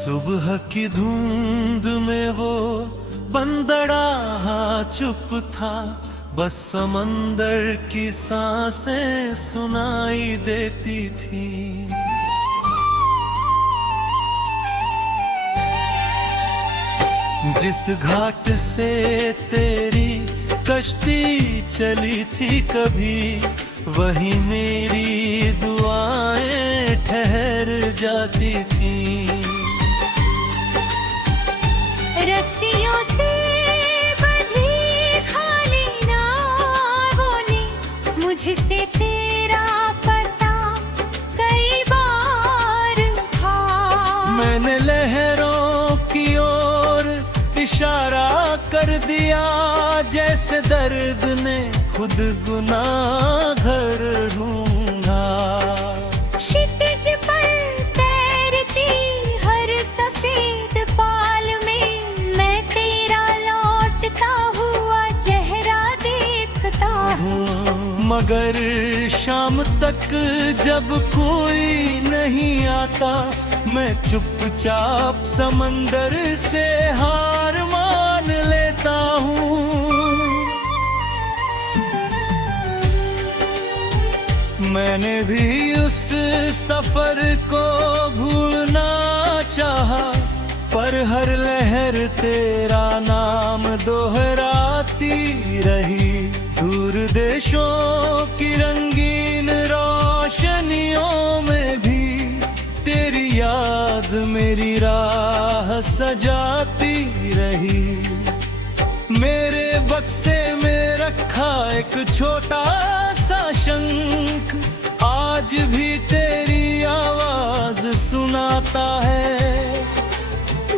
सुबह की धुंध में वो बंदड़ा चुप था, बस समंदर की सांसें सुनाई देती थी। जिस घाट से तेरी कश्ती चली थी कभी, वही मेरी दुआएं ठहर जाती थी। रस्सियों से बंधी खाली नावों ने मुझसे तेरा पता कई बार था। मैंने लहरों की ओर इशारा कर दिया, जैसे दर्द ने खुद गुनाहगार ढूंढा। क्षितिज पर तैरती हर सफेद पाल में मैं तेरा लौटता हुआ चेहरा देखता हूँ। मगर शाम तक जब कोई नहीं आता, मैं चुपचाप समंदर से हार मान लेता हूँ। मैंने भी उस सफर को भूलना चाहा, पर हर लहर तेरा नाम दोहराती रही। दूर देशों की रंगीन रोशनियों में भी तेरी याद मेरी राह सजाती रही। मेरे बक्से में रखा एक छोटा सा शंख आज भी तेरी आवाज सुनाता है।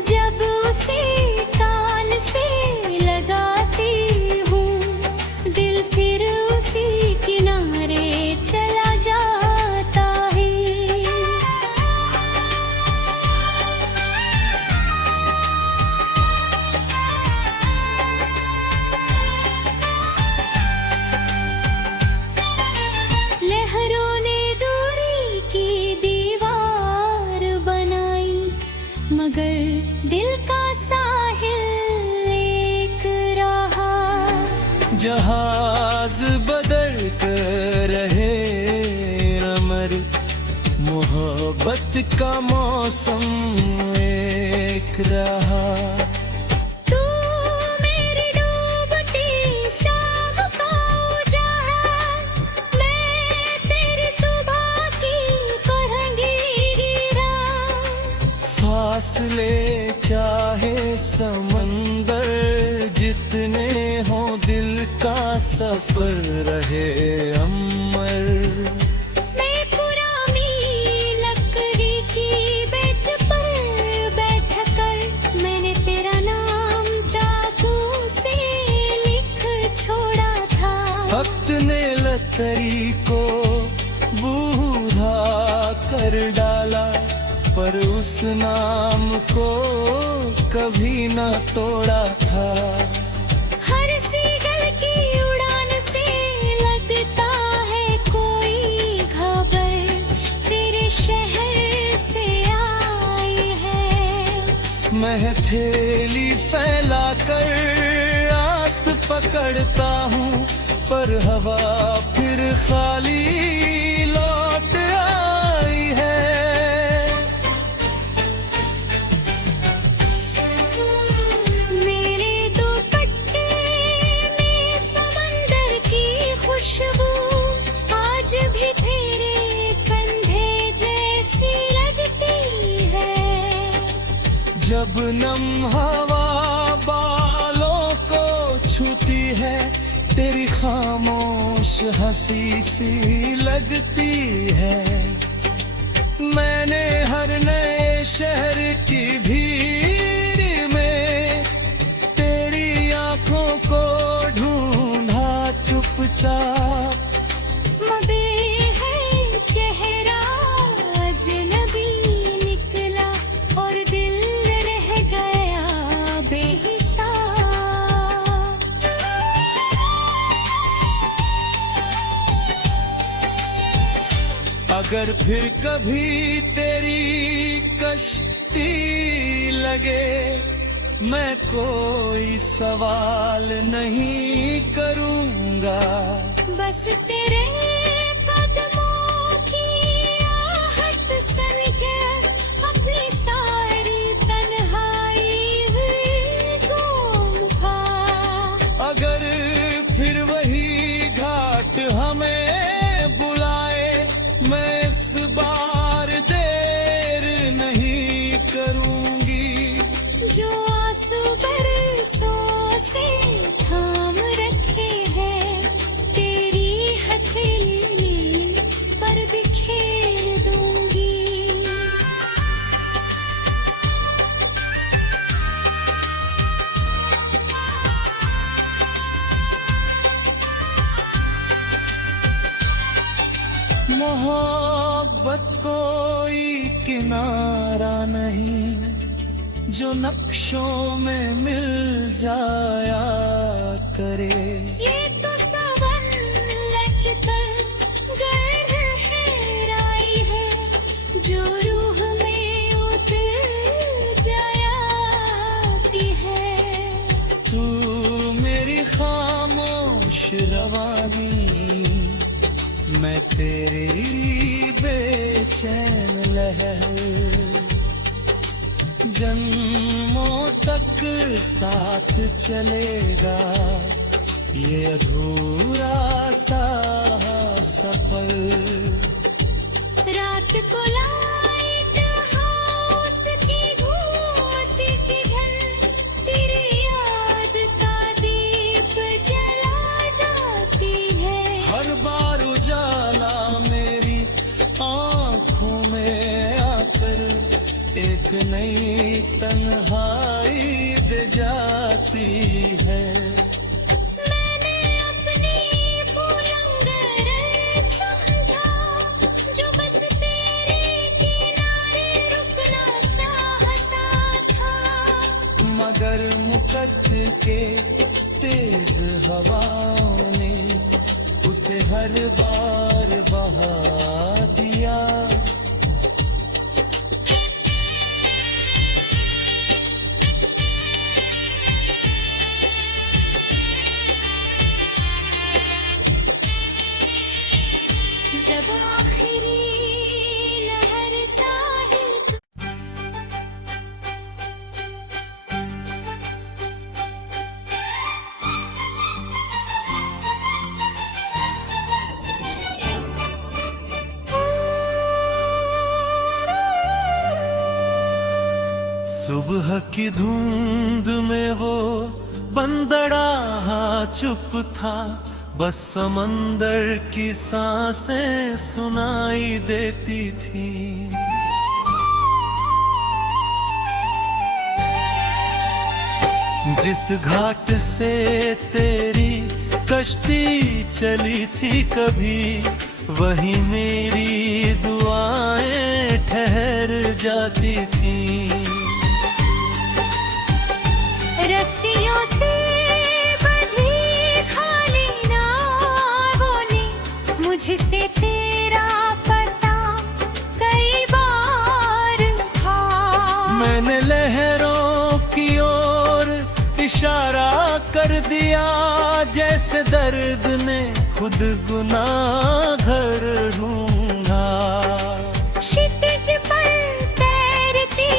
जब उसे कान से लगाती हूँ, दिल फिर उसी किनारे चला जाता है। लहरों ने दूरी की दीवार बनाई, मगर दिल का साहिल एक रहा। जहाज बदल कर रहे अमर, मोहब्बत का मौसम एक रहा। तू मेरी डूबती शाम का उजाला, मैं तेरी सुबह की परांगीरा। फासले चाहे समंदर जितने हो, दिल का सफर रहे अमर। मैं पुरानी लकड़ी की बेंच पर बैठकर मैंने तेरा नाम जादू से लिख छोड़ा था। वक्त ने लतरी को बूढ़ा कर डाला, पर उस नाम को कभी न तोड़ा था। हर सीगल की उड़ान से लगता है कोई खबर तेरे शहर से आई है। मैं हथेली फैला कर आस पकड़ता हूँ, पर हवा फिर खाली लौट आई है। मेरे दुपट्टे में समंदर की खुशबू आज भी तेरे कंधे जैसी लगती है। जब नम हवा बालों को छूती है, तेरी खामोश हंसी सी लगती है। मैंने हर नए शहर की भीड़ में तेरी आंखों को ढूंढा चुपचाप। मगर है चेहरा अजनबी निकला और दिल रह गया बेहिसाब। अगर फिर कभी तेरी बेइज्जती लगे, मैं कोई सवाल नहीं करूँगा। बस तेरे कदमों की आहट सन के अपनी सारी तन्हाई हुई घूमता। अगर फिर वही घाट हमें बुलाए, मैं इस बार देर नहीं करूँगी। जो आंसू बरसों से थाम रखे हैं, तेरी हथेली पर बिखेर दूंगी। मोहब्बत कोई किनारा नहीं, जो नक्शों में मिल जाया करे। ये तो सावन लचकर गहराई है, जो रूह में उतर जाती है। तू मेरी खामोश रवानी, मैं तेरी बेचैन लहर, जन्मों तक साथ चलेगा ये अधूरा सा सफर। रात को लाइट हाउस की घूमती किधर, तेरी याद का दीप जला जाती है। हर बार उजाला मेरी आँखों में आकर एक नई तन्हाई दे जाती है। मैंने अपनी भूलंगर समझा, जो बस तेरे किनारे रुकना चाहता था। मगर मुकद्दर के तेज हवाओं ने उसे हर बार बहा दिया। जब आखिरी लहर साहिल सुबह की धुंध में वो बंदड़ा चुप था, बस समंदर की सांसें सुनाई देती थी। जिस घाट से तेरी कश्ती चली थी कभी, वही मेरी दुआएं ठहर जाती थी। रस्सियों से बंधी खाली नावों ने मुझसे तेरा पता कई बार था। मैंने लहरों की ओर इशारा कर दिया, जैसे दर्द ने खुद गुनाहगार ढूंढा। क्षितिज पर तैरती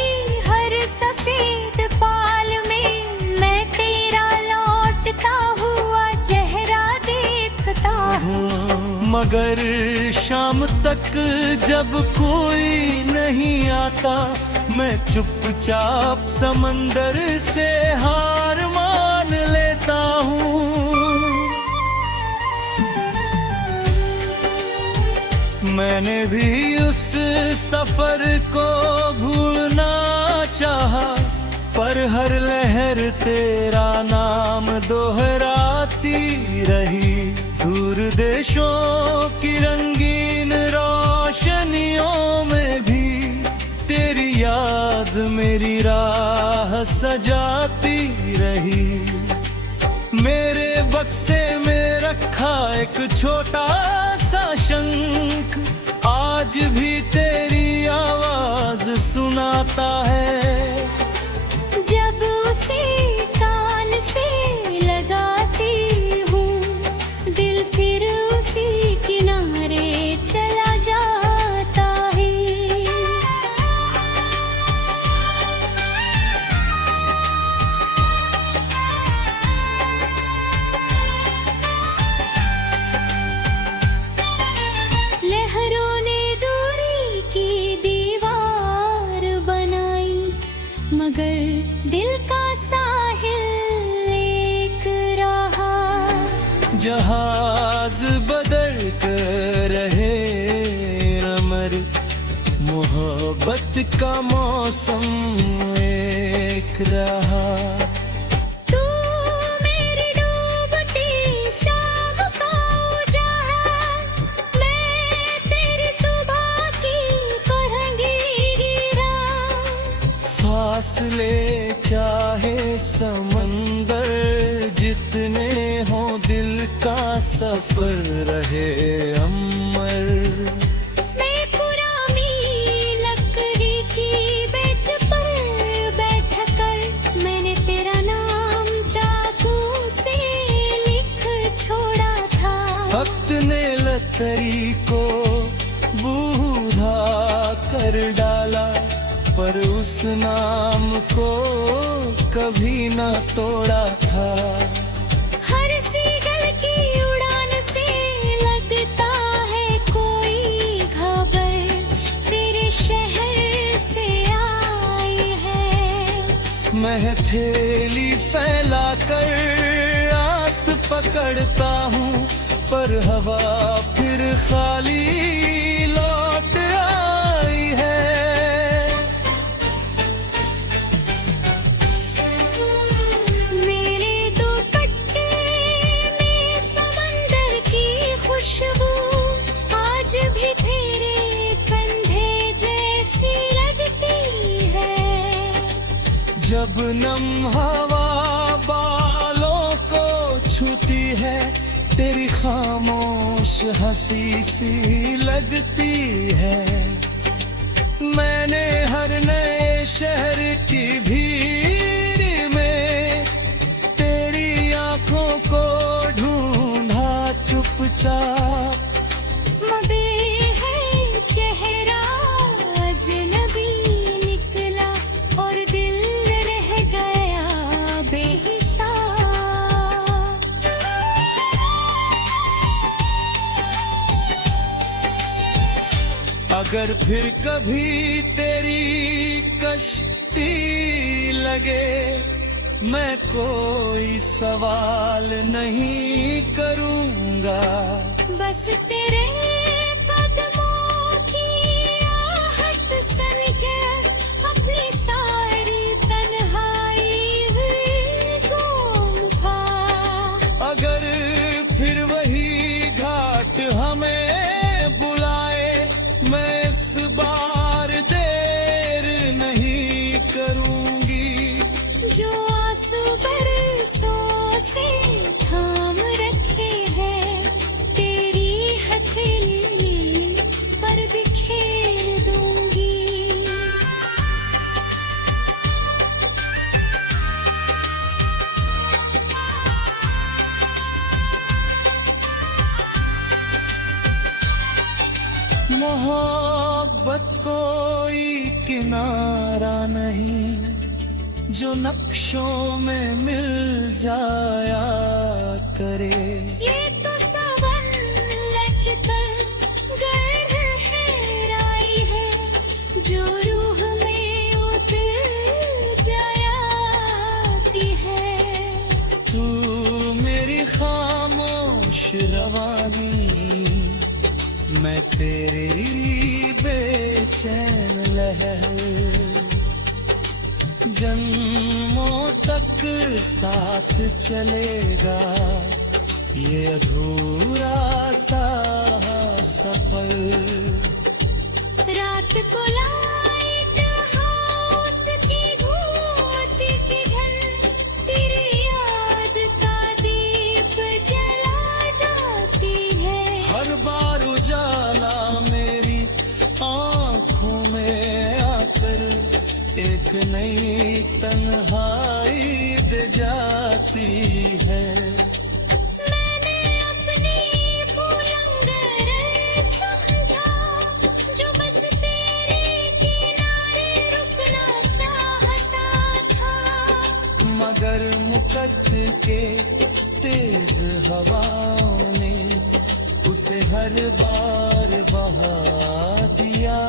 हर सफेद पाल में मैं तेरा लौटता हुआ चेहरा देखता हूँ। मगर शाम तक जब कोई नहीं आता, मैं चुपचाप समंदर से हार मान लेता हूँ। मैंने भी उस सफर को भूलना चाहा, पर हर लहर तेरा नाम दोहराती रही। दूर देशों की रंगीन रोशनियों में भी तेरी याद मेरी राह सजाती रही। मेरे बक्से में रखा एक छोटा सा शंख आज भी तेरी आवाज सुनाता है। जहाज बदल कर रहे न मर, मोहब्बत का मौसम एक रहा। तू मेरी डूबती शाम का उजाला, मैं तेरी सुबह की तरंगी राह। फासले चाहे समंदर जितने हो, दिल का सफर रहे अमर। मैं पुरानी लकड़ी की बेंच पर बैठकर, मैंने तेरा नाम चाकू से लिख छोड़ा था। वक्त ने लतरी को बूढ़ा कर डाला, पर उस नाम को कभी न तोड़ा था। हर सीगल की उड़ान से लगता है कोई खबर, तेरे शहर से आई है। मैं हथेली फैला कर आस पकड़ता हूँ, पर हवा फिर खाली लौट आई है। मेरे दुपट्टे में समंदर की खुशबू आज भी तेरे कंधे जैसी लगती है। जब नम हवा बालों को छूती है, तेरी खामोश हंसी सी लगती है। मैंने हर नए शहर की भीड़ में तेरी आंखों को ढूंढा चुपचाप। मबे है चेहरा अजनबी निकला, और दिल रह गया बेहिसाब। अगर फिर कभी तेरी कश्ती लगे, मैं कोई सवाल नहीं करूंगा। बस तेरे कदमों की आहट सन के अपनी सारी तन्हाई घूमता। अगर फिर वही घाट हमें बुलाए, मैं इस बार देर नहीं करूंगी। जो आंसू बरसों से थाम रखे हैं, तेरी हथेली पर बिखेर दूंगी। मोहब्बत कोई किनारा नहीं, जो नक्शों में मिल जाया करे। ये तो सावन लचकर गहराई है, जो रूह में उतर जाती है। तू मेरी खामोश रवानी, मैं तेरी बेचैन लहर। जन्मों तक साथ चलेगा ये अधूरा सा सफर। रात को लाइट हाउस की घूमती किधर, तेरी याद का दीप जला जाती है। हर बार उजाला मेरी आंखों में आकर एक नई तन्हाई दे जाती है। मैंने अपनी भूलंगर समझा, जो बस तेरे किनारे रुकना चाहता था। मगर मुकद्दर के तेज हवाओं ने उसे हर बार बहा दिया।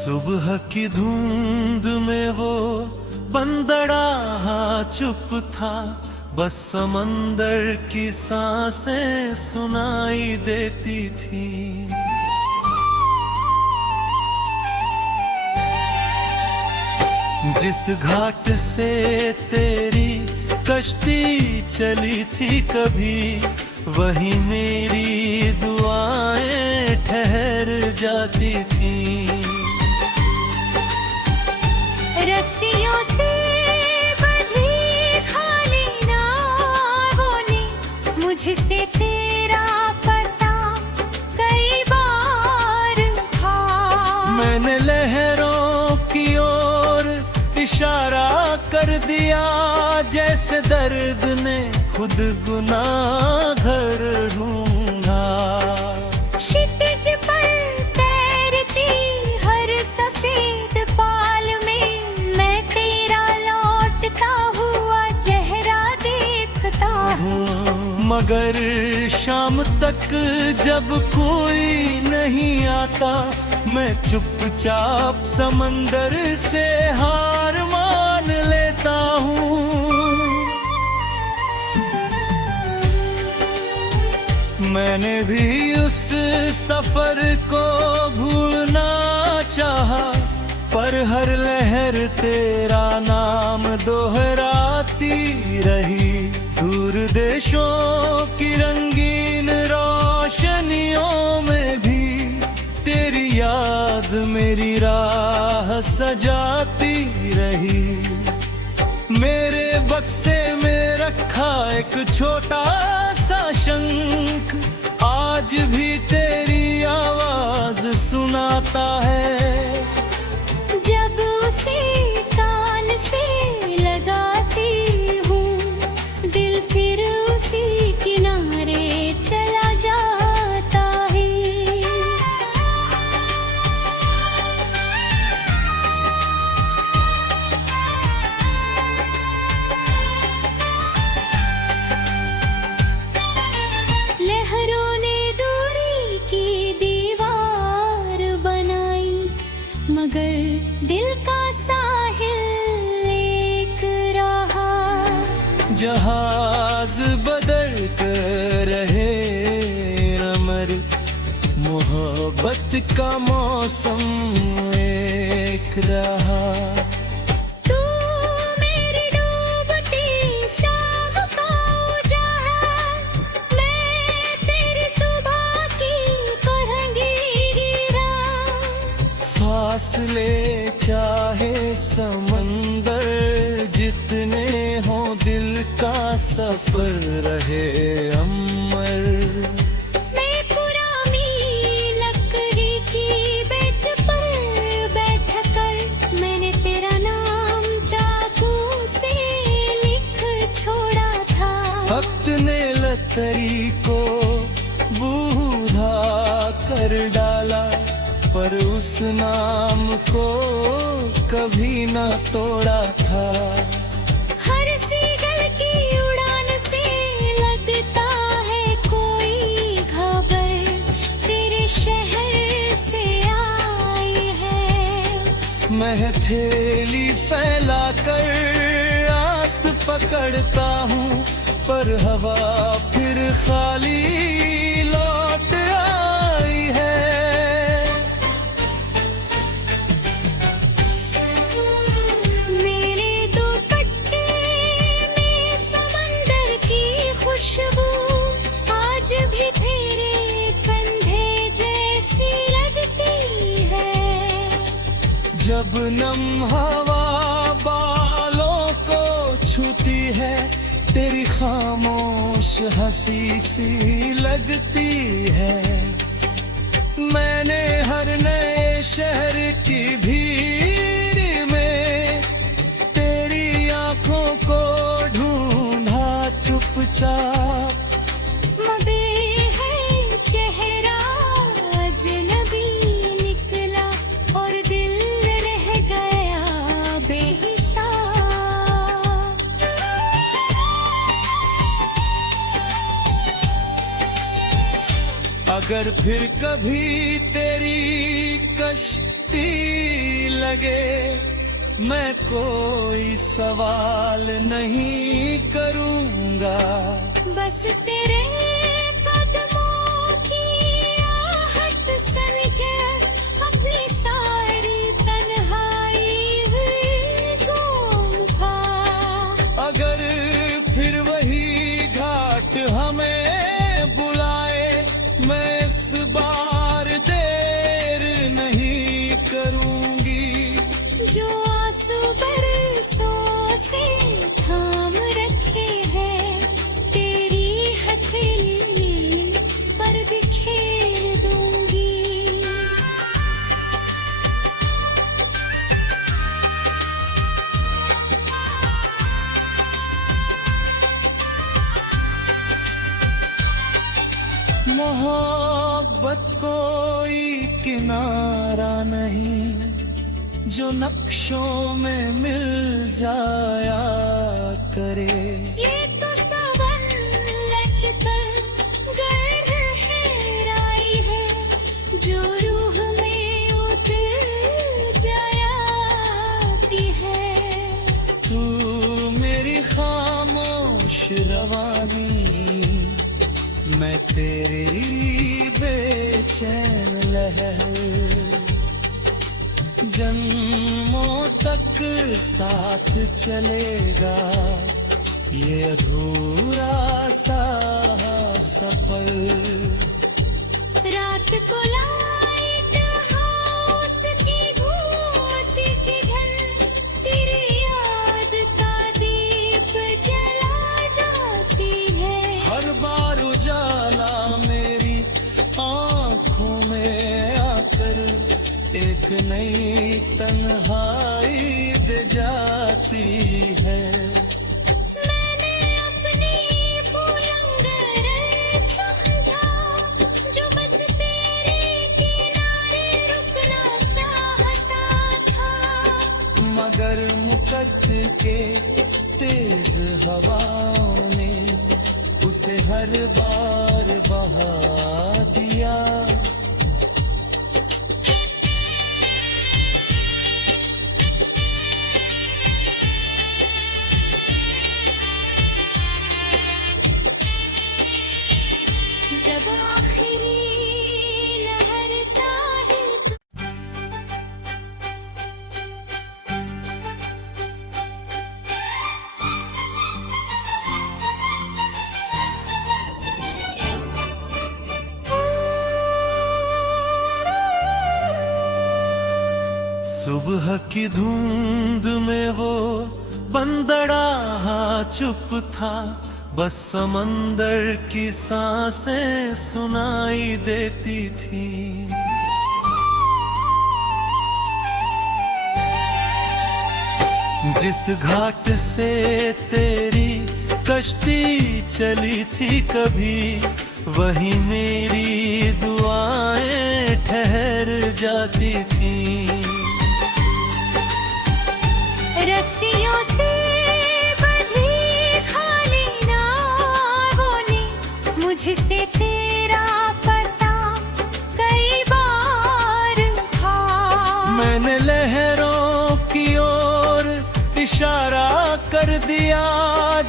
सुबह की धुंध में वो बंदड़ा चुप था, बस समंदर की सांसें सुनाई देती थी। जिस घाट से तेरी कश्ती चली थी कभी, वही मेरी दुआएं ठहर जाती थी। रस्सियों से बंधी खाली नावों ने मुझसे तेरा पता कई बार था। मैंने लहरों की ओर इशारा कर दिया, जैसे दर्द ने खुद गुनाहगार ढूंढा। क्षितिज पर तैरती हर सफेद पाल में मैं तेरा लौटता हुआ चेहरा देखता हूँ। मगर शाम तक जब कोई नहीं आता, मैं चुपचाप समंदर से हार मान लेता हूँ। मैंने भी उस सफर को भूलना चाहा, पर हर लहर तेरा नाम दोहराती रही। दूर देशों की रंगीन रोशनियों में भी तेरी याद मेरी राह सजाती रही। मेरे बक्से में रखा एक छोटा सा शंख आज भी तेरी आवाज सुनाता है। जब उसे कान से लगाती हूँ, दिल फिर उसी किनारे चला जाता है। लहरों ने दूरी की दीवार बनाई, मगर दिल का साहिल एक रहा। जहाज बदल कर रहे अमर, मोहब्बत का मौसम एक रहा। तू मेरी डूबती शाम का उजाला, मैं तेरी सुबह की तरंगीरा। फासले चाहे समंदर जितने हो, दिल का सफर रहे अमर। मैं पुरानी लकड़ी की बेंच पर बैठकर मैंने तेरा नाम चाकू से लिख छोड़ा था। वक्त ने लतरी को बूढ़ा कर डाला, पर उस नाम को कभी ना तोड़ा था। हर सीगल की उड़ान से लगता है कोई खबर तेरे शहर से आई है। मैं हथेली फैला कर आस पकड़ता हूँ, पर हवा फिर खाली लौट आई है। मेरे दुपट्टे में समंदर की खुशबू आज भी तेरे कंधे जैसी लगती है। जब नम हवा बालों को छूती है, तेरी खामोश हंसी सी लगती है। मैंने हर नए शहर की भीड़ में तेरी आंखों को ढूंढा चुपचाप। मबे है चेहरा अजनबी निकला और दिल रह गया बेहिसाब। अगर फिर कभी तेरी मिट्टी लगे, मैं कोई सवाल नहीं करूँगा। बस तेरे कदमों की आहट सन के अपनी सारी तन्हाई हुई घूमता। अगर फिर वही घाट हमें बुलाए, मैं इस बार देर नहीं करूँगी। जो आंसू बरसों से थाम रखे हैं, तेरी हथेली पर बिखेर दूंगी। मोहब्बत कोई किनारा नहीं, जो नक्शों में मिल जाया करे। ये तो सावन लचकर गहराई है, जो रूह में उतर जाती है। तू मेरी खामोश रवानी, मैं तेरी बेचैन लहर, जन्मों तक साथ चलेगा ये अधूरा सा सफर। रात को लाइट हाउस की घूमती किधर, तेरी याद का दीप जला जाती है। हर बार उजाला मेरी आँखों में आकर एक नई तन्हाई दे जाती है। मैंने अपनी भूलंगर समझा, जो बस तेरे किनारे रुकना चाहता था। मगर मुकद्दर के तेज हवाओं ने उसे हर बार बहा दिया। जब आखिरी लहर साहिल सुबह की धुंध में वो बंदड़ा चुप था, बस समंदर की सांसें सुनाई देती थी। जिस घाट से तेरी कश्ती चली थी कभी, वही मेरी दुआएं ठहर जाती थी। रस्सियों से बंधी खाली नावों ने मुझसे तेरा पता कई बार था। मैंने लहरों की ओर इशारा कर दिया,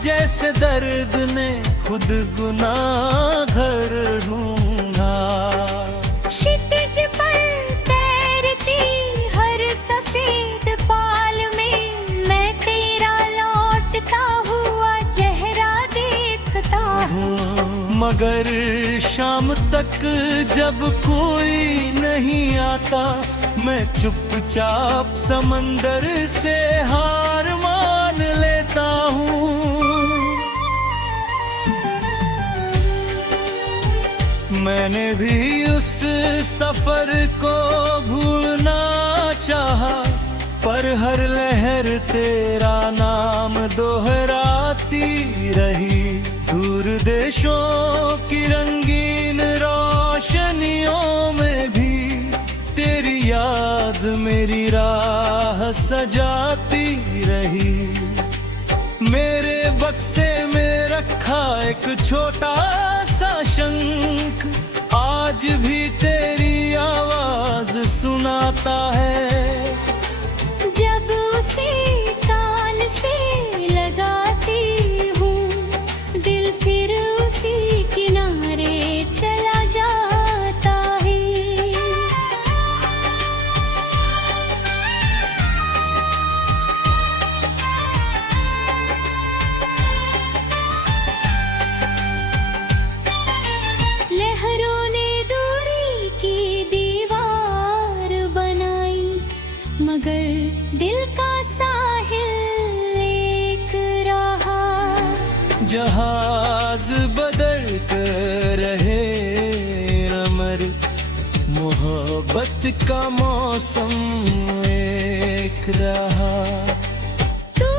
जैसे दर्द ने खुद गुनाहगार ढूंढा। क्षितिज पर तैरती हर सफेद पाल में मैं तेरा लौटता हुआ चेहरा देखता हूँ। मगर शाम तक जब कोई नहीं आता, मैं चुपचाप समंदर से हार मान लेता हूँ। मैंने भी उस सफर को भूलना चाहा, पर हर लहर तेरा नाम दोहराती रही। दूर देशों की रंगीन रोशनियों में भी तेरी याद मेरी राह सजाती रही। मेरे बक्से में रखा एक छोटा सा शंख आज भी तेरी आवाज सुनाता है। जहाज बदल कर रहे अमर, मोहब्बत का मौसम एक रहा। तू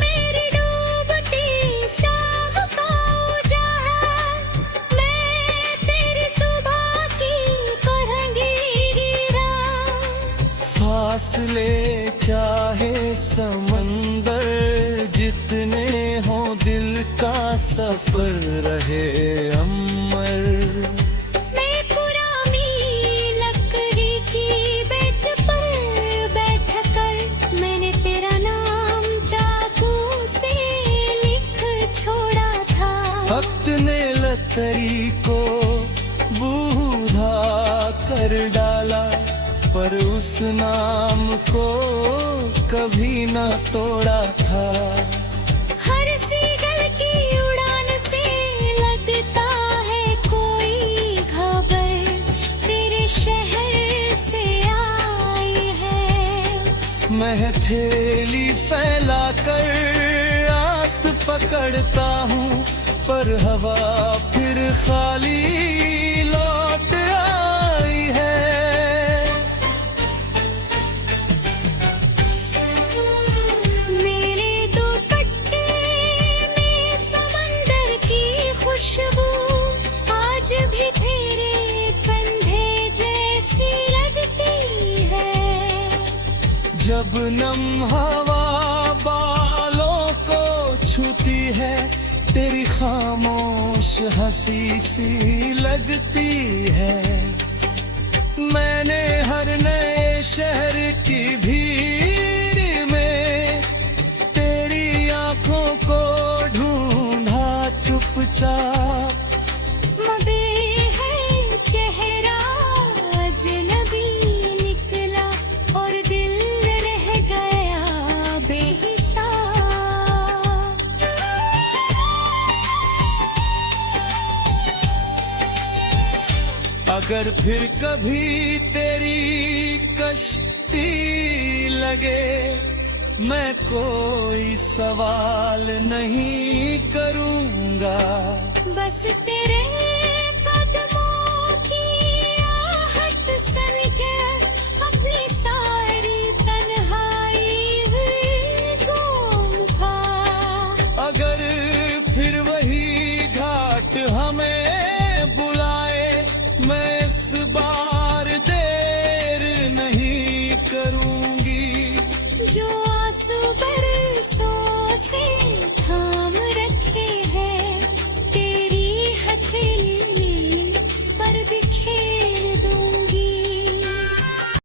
मेरी डूबती शाम का उजाला, मैं तेरी सुबह की फरंगीगी रात। फासले चाहे समंदर जितने हो, दिल का सफर रहे अमर। मैं पुरानी लकड़ी की बेंच पर बैठकर, मैंने तेरा नाम जादू से लिख छोड़ा था। वक्त ने लतरी को बूढ़ा कर डाला, पर उस नाम को कभी न तोड़ा था। हर सीगल की उड़ान से लगता है कोई खबर, तेरे शहर से आई है। मैं हथेली फैला कर आस पकड़ता हूँ, पर हवा फिर खाली लौट आई है। मेरे दुपट्टे में समंदर की खुशबू आज भी तेरे कंधे जैसी लगती है। जब नम हवा बालों को छूती है, तेरी खामोश हंसी सी लगती है। मैंने हर नए शहर की भीड़ में तेरी आंखों को ढूंढा चुपचाप। मबे है चेहरा अजनबी निकला, और दिल रह गया बेहिसाब। अगर फिर कभी तेरी कश्ती लगे, मैं कोई सवाल नहीं करूँगा। बस तेरे